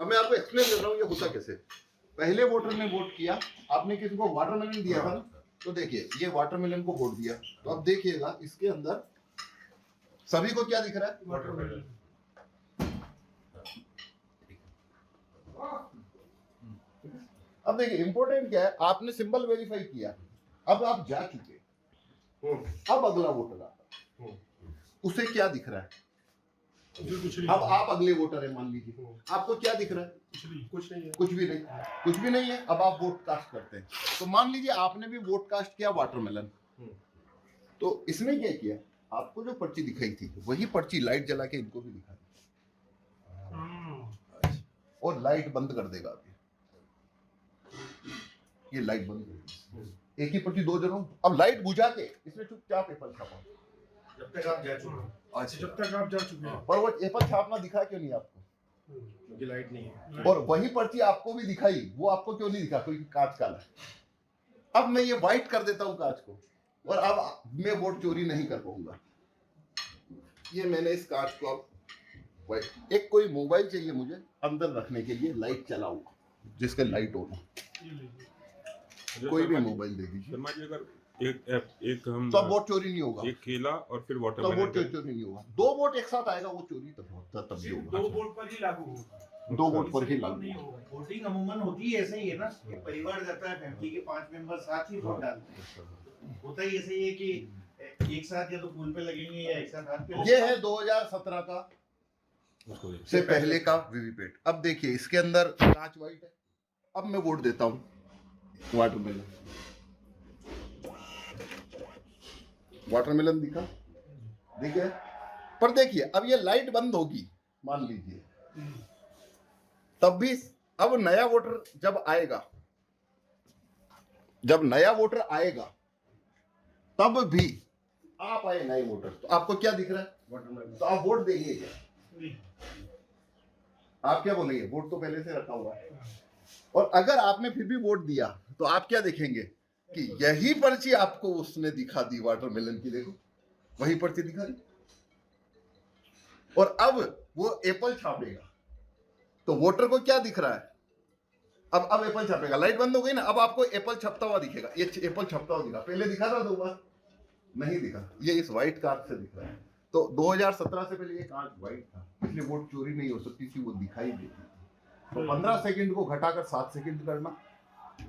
अब मैं आपको एक्सप्लेन कर रहा हूँ ये होता कैसे। पहले वोटर ने वोट किया, आपने किसी को वाटरमेलन दिया था ना, तो देखिए ये वाटरमेलन को वोट दिया, तो अब देखिएगा इसके अंदर सभी को क्या दिख रहा है, वाटरमेलन। अब देखिए इंपॉर्टेंट क्या है, आपने सिंबल वेरीफाई किया, अब आप जा चुके, अब अगला वोटर आता, उसे क्या दिख रहा है, अब आप अगले वोटर है मान लीजिए, आपको क्या दिख रहा है, कुछ नहीं है, कुछ भी नहीं, कुछ भी नहीं है। अब आप वोट कास्ट करते हैं, तो मान लीजिए आपने भी वोट कास्ट किया वाटरमेलन, तो इसने क्या किया, आपको जो पर्ची दिखाई थी वही पर्ची लाइट जला के इनको भी दिखा दी, और लाइट बंद कर देगा अभी, ये लाइट बंद कर देगी, एक ही पर्ची दो जनों, अब लाइट बुझा के इसने चुपचाप एप्पल छापा, जब तक आप जा चुके हैं। अच्छा, जब तक आप जा चुके हैं। पर वो एप्पल छापना दिखा क्यों नहीं आपको, क्योंकि लाइट नहीं है। और वही पर्ची आपको भी दिखाई, वो आपको क्यों नहीं दिखा, क्योंकि कांच काला है। अब मैं ये व्हाइट कर देता हूं कांच को, और अब मैं वोट चोरी नहीं कर पाऊंगा। ये मैंने इस कांच को अब व्हाइट, एक कोई मोबाइल चाहिए मुझे अंदर रखने के लिए, लाइट चलाऊंगा जिसका लाइट ऑन हो, कोई भी मोबाइल दे दीजिए, शर्मा जी अगर एक हम तो वोट चोरी नहीं होगा, एक केला और फिर तो वाटरमेलन वोट चोरी नहीं होगा। दो वोट एक साथ आएगा वो चोरी तब भी होगा, दो वोट पर ही लागू होगा। दो वोट पर ही लागू नहीं होगा। होगा। वोटिंग अमूमन होती है ऐसे ही है ना कि परिवार जाता है, फैमिली के 5 मेंबर साथ ही वोट डालते हैं। होता ही ऐसे ही है कि एक साथ या तो पूल पे लगेंगे या एक साथ हाथ पे। ये है 2017 का से पहले का वीवीपैट। अब देखिए इसके अंदर कांच व्हाइट है, अब मैं वोट देता हूं वाटरमेलन, वाटरमेलन दिखा, दिख गया, पर देखिए अब ये लाइट बंद होगी मान लीजिए, तब भी अब नया वोटर जब आएगा, जब नया वोटर आएगा तब भी आप आए नए वोटर, तो आपको क्या दिख रहा है, वाटरमेलन, तो आप वोट देंगे क्या, आप क्या बोलेंगे, वोट तो पहले से रखा हुआ है। और अगर आपने फिर भी वोट दिया तो आप क्या देखेंगे कि यही पर्ची आपको उसने दिखा दी वाटरमेलन की, देखो वही पर्ची दिखा दी, और अब वो एप्पल छापेगा, तो वोटर को क्या दिख रहा है, अब एप्पल छापेगा, लाइट बंद हो गई ना, अब आपको एप्पल छपता हुआ दिखेगा, ये एप्पल छपता हुआ दिखा, पहले दिखा था 2 बार, नहीं दिखा, ये इस व्हाइट कांच से दिख रहा है। तो 2017 से पहले ये कांच व्हाइट था, इसलिए वोट चोरी नहीं हो सकती थी, वो दिखाई देती थी। तो 15 सेकंड को घटाकर 7 सेकंड करना,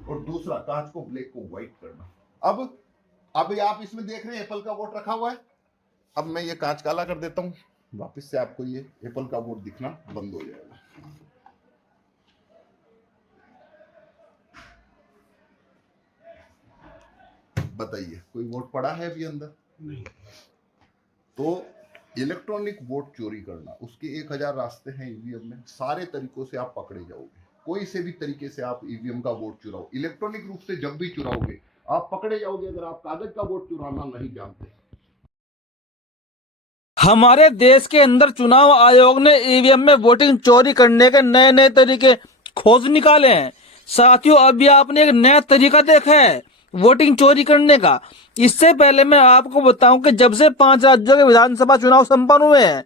और दूसरा कांच को ब्लैक को व्हाइट करना। अब आप इसमें देख रहे हैं एप्पल का वोट रखा हुआ है, अब मैं ये कांच काला कर देता हूं, वापस से आपको ये एप्पल का वोट दिखना बंद हो जाएगा। बताइए कोई वोट पड़ा है अभी अंदर, नहीं। तो इलेक्ट्रॉनिक वोट चोरी करना, उसके 1000 रास्ते हैं ईवीएम में, सारे तरीकों से आप पकड़े जाओगे, कोई से भी तरीके से आप ईवीएम का वोट चुराओ, इलेक्ट्रॉनिक रूप से जब भी चुराओगे आप पकड़े जाओगे, अगर आप कागज का वोट चुराना नहीं जानते। हमारे देश के अंदर चुनाव आयोग ने ईवीएम में वोटिंग चोरी करने के नए नए तरीके खोज निकाले हैं। साथियों अभी आपने एक नया तरीका देखा है वोटिंग चोरी करने का। इससे पहले मैं आपको बताऊं कि जब से 5 राज्यों के विधानसभा चुनाव संपन्न हुए हैं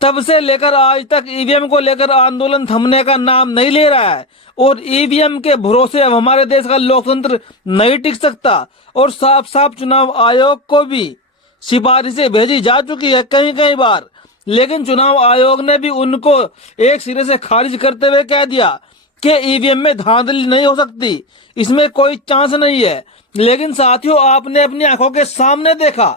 तब से लेकर आज तक ईवीएम को लेकर आंदोलन थमने का नाम नहीं ले रहा है, और ईवीएम के भरोसे अब हमारे देश का लोकतंत्र नहीं टिक सकता। और साफ साफ चुनाव आयोग को भी सिफारिशें भेजी जा चुकी है कई कई बार, लेकिन चुनाव आयोग ने भी उनको एक सिरे से खारिज करते हुए कह दिया कि ईवीएम में धांधली नहीं हो सकती, इसमें कोई चांस नहीं है। लेकिन साथियों आपने अपनी आंखों के सामने देखा,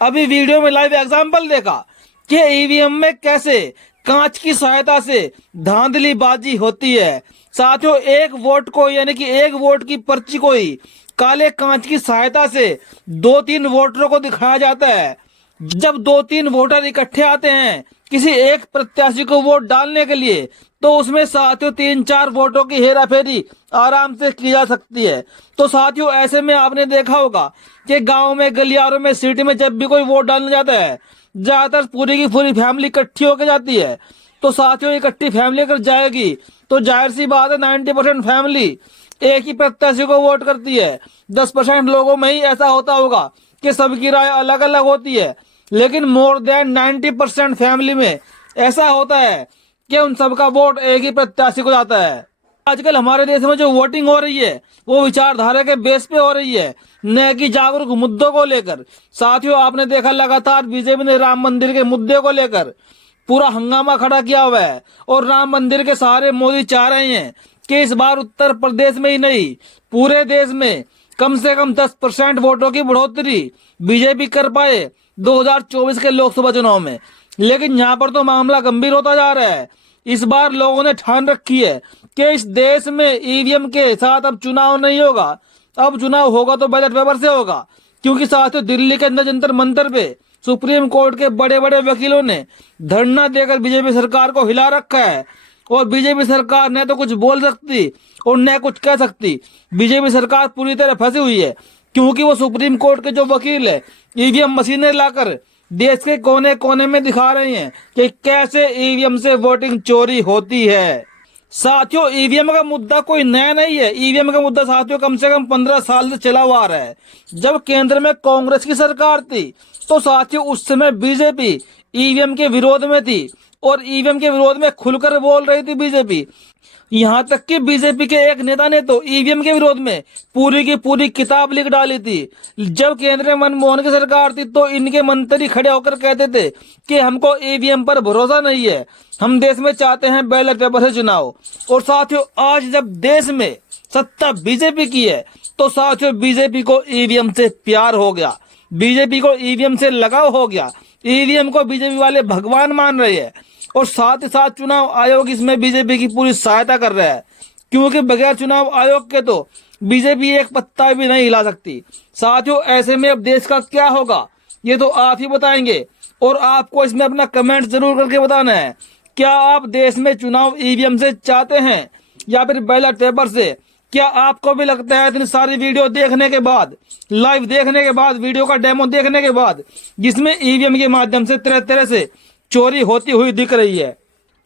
अभी वीडियो में लाइव एग्जांपल देखा कि ईवीएम में कैसे कांच की सहायता से धांधलीबाजी होती है। साथियों एक वोट को यानी कि एक वोट की पर्ची को ही काले कांच की सहायता से 2-3 वोटरों को दिखाया जाता है। जब 2-3 वोटर इकट्ठे आते हैं किसी एक प्रत्याशी को वोट डालने के लिए, तो उसमें साथियों 3-4 वोटों की हेराफेरी आराम से की जा सकती है। तो साथियों ऐसे में आपने देखा होगा कि गांव में, गलियारों में, सिटी में जब भी कोई वोट डालने जाता है ज्यादातर पूरी की पूरी फैमिली इकट्ठी होकर जाती है। तो साथियों इकट्ठी फैमिली अगर जाएगी तो जाहिर सी बात है 90% फैमिली एक ही प्रत्याशी को वोट करती है। 10% लोगों में ही ऐसा होता होगा कि सबकी राय अलग अलग होती है, लेकिन मोर देन 90% फैमिली में ऐसा होता है कि उन सबका वोट एक ही प्रत्याशी को जाता है। आजकल हमारे देश में जो वोटिंग हो रही है वो विचारधारा के बेस पे हो रही है, न कि जागरूक मुद्दों को लेकर। साथियों, आपने देखा लगातार बीजेपी ने राम मंदिर के मुद्दे को लेकर पूरा हंगामा खड़ा किया हुआ है और राम मंदिर के सहारे मोदी चाह रहे हैं कि इस बार उत्तर प्रदेश में ही नहीं पूरे देश में कम से कम 10% वोटों की बढ़ोतरी बीजेपी कर पाए 2024 के लोकसभा चुनाव में। लेकिन यहाँ पर तो मामला गंभीर होता जा रहा है। इस बार लोगों ने ठान रखी है कि इस देश में ईवीएम के साथ अब चुनाव नहीं होगा। अब चुनाव होगा तो बैलेट पेपर से होगा, क्योंकि साथियों दिल्ली के अंदर जंतर मंतर पे सुप्रीम कोर्ट के बड़े बड़े वकीलों ने धरना देकर बीजेपी सरकार को हिला रखा है और बीजेपी सरकार न तो कुछ बोल सकती और न कुछ कह सकती। बीजेपी सरकार पूरी तरह फंसी हुई है, क्योंकि वो सुप्रीम कोर्ट के जो वकील है ईवीएम मशीनें लाकर देश के कोने कोने में दिखा रहे हैं कि कैसे ईवीएम से वोटिंग चोरी होती है। साथियों, ईवीएम का मुद्दा कोई नया नहीं है। ईवीएम का मुद्दा साथियों कम से कम 15 साल से चला हुआ आ रहा है। जब केंद्र में कांग्रेस की सरकार थी तो साथियों उस समय बीजेपी ईवीएम के विरोध में थी और ईवीएम के विरोध में खुलकर बोल रही थी बीजेपी। यहाँ तक कि बीजेपी के एक नेता ने तो ईवीएम के विरोध में पूरी की पूरी किताब लिख डाली थी। जब केंद्र में मनमोहन की सरकार थी तो इनके मंत्री खड़े होकर कहते थे कि हमको ईवीएम पर भरोसा नहीं है, हम देश में चाहते हैं बैलेट पेपर से चुनाव। और साथियों आज जब देश में सत्ता बीजेपी की है तो साथियों बीजेपी को ईवीएम से प्यार हो गया, बीजेपी को ईवीएम से लगाव हो गया। ईवीएम को बीजेपी वाले भगवान मान रहे हैं और साथ ही साथ चुनाव आयोग इसमें बीजेपी की पूरी सहायता कर रहा है, क्योंकि बगैर चुनाव आयोग के तो बीजेपी एक पत्ता भी नहीं हिला सकती। साथियों ऐसे में अब देश का क्या होगा ये तो आप ही बताएंगे और आपको इसमें अपना कमेंट जरूर करके बताना है। क्या आप देश में चुनाव ईवीएम से चाहते हैं या फिर बैलेट पेपर से? क्या आपको भी लगता है इतनी सारी वीडियो देखने के बाद, लाइव देखने के बाद, वीडियो का डेमो देखने के बाद, जिसमें ईवीएम के माध्यम से तरह तरह से चोरी होती हुई दिख रही है,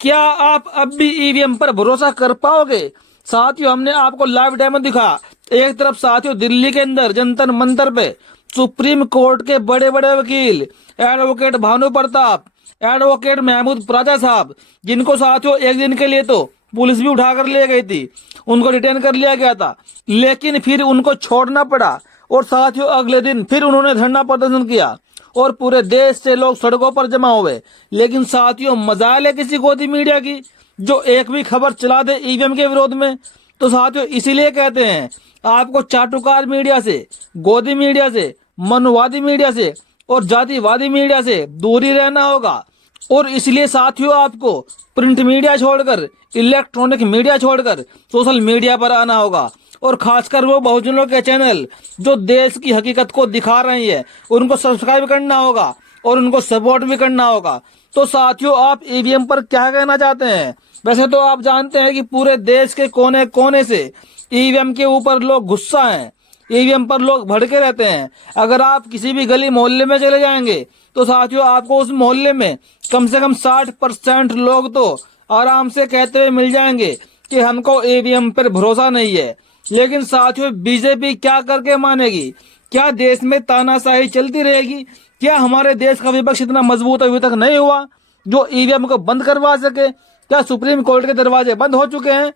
क्या आप अब भी ईवीएम पर भरोसा कर पाओगे? साथियों हमने आपको लाइव डेमो दिखा। एक तरफ साथियों दिल्ली के अंदर जंतर मंतर पे सुप्रीम कोर्ट के बड़े बड़े वकील एडवोकेट भानु प्रताप, एडवोकेट महमूद प्राजा साहब, जिनको साथियों एक दिन के लिए तो पुलिस भी उठाकर ले गई थी, उनको डिटेन कर लिया गया था, लेकिन फिर उनको छोड़ना पड़ा और साथियों अगले दिन फिर उन्होंने धरना प्रदर्शन किया और पूरे देश से लोग सड़कों पर जमा हुए। लेकिन साथियों मजाल है किसी गोदी मीडिया की जो एक भी खबर चला दे ईवीएम के विरोध में। तो साथियों इसीलिए कहते हैं आपको चाटुकार मीडिया से, गोदी मीडिया से, मनवादी मीडिया से और जातिवादी मीडिया से दूरी रहना होगा। और इसलिए साथियों आपको प्रिंट मीडिया छोड़कर, इलेक्ट्रॉनिक मीडिया छोड़कर सोशल मीडिया पर आना होगा और खासकर वो बहुजनों के चैनल जो देश की हकीकत को दिखा रहे हैं उनको सब्सक्राइब करना होगा और उनको सपोर्ट भी करना होगा। तो साथियों आप ईवीएम पर क्या कहना चाहते हैं? वैसे तो आप जानते हैं कि पूरे देश के कोने कोने से ईवीएम के ऊपर लोग गुस्सा हैं, ईवीएम पर लोग भड़के रहते हैं। अगर आप किसी भी गली मोहल्ले में चले जाएंगे तो साथियों आपको उस मोहल्ले में कम से कम 60% लोग तो आराम से कहते हुए मिल जाएंगे कि हमको ईवीएम पर भरोसा नहीं है। लेकिन साथियों बीजेपी क्या करके मानेगी? क्या देश में तानाशाही चलती रहेगी? क्या हमारे देश का विपक्ष इतना मजबूत अभी तक नहीं हुआ जो ईवीएम को बंद करवा सके? क्या सुप्रीम कोर्ट के दरवाजे बंद हो चुके हैं?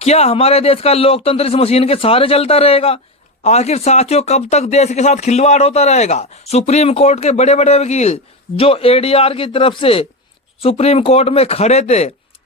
क्या हमारे देश का लोकतंत्र इस मशीन के सहारे चलता रहेगा? आखिर साथियों कब तक देश के साथ खिलवाड़ होता रहेगा? सुप्रीम कोर्ट के बड़े बड़े वकील जो एडीआर की तरफ से सुप्रीम कोर्ट में खड़े थे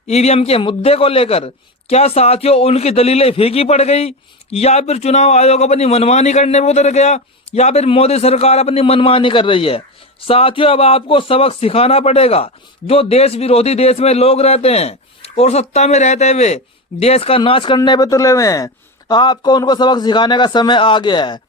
ईवीएम के मुद्दे को लेकर, क्या साथियों उनकी दलीलें फीकी पड़ गई या फिर चुनाव आयोग अपनी मनमानी करने में उतर गया या फिर मोदी सरकार अपनी मनमानी कर रही है? साथियों अब आपको सबक सिखाना पड़ेगा। जो देश विरोधी देश में लोग रहते हैं और सत्ता में रहते हुए देश का नाश करने पे तुले हुए हैं, आपको उनको सबक सिखाने का समय आ गया है,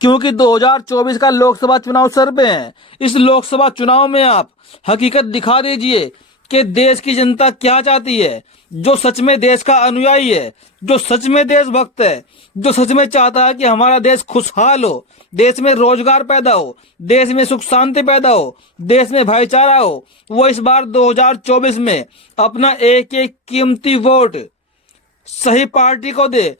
क्योंकि 2024 का लोकसभा चुनाव सर पे है। इस लोकसभा चुनाव में आप हकीकत दिखा दीजिए कि देश की जनता क्या चाहती है। जो सच में देश का अनुयायी है, जो सच में देशभक्त है, जो सच में चाहता है कि हमारा देश खुशहाल हो, देश में रोजगार पैदा हो, देश में सुख शांति पैदा हो, देश में भाईचारा हो, वो इस बार 2024 में अपना एक एक कीमती वोट सही पार्टी को दे।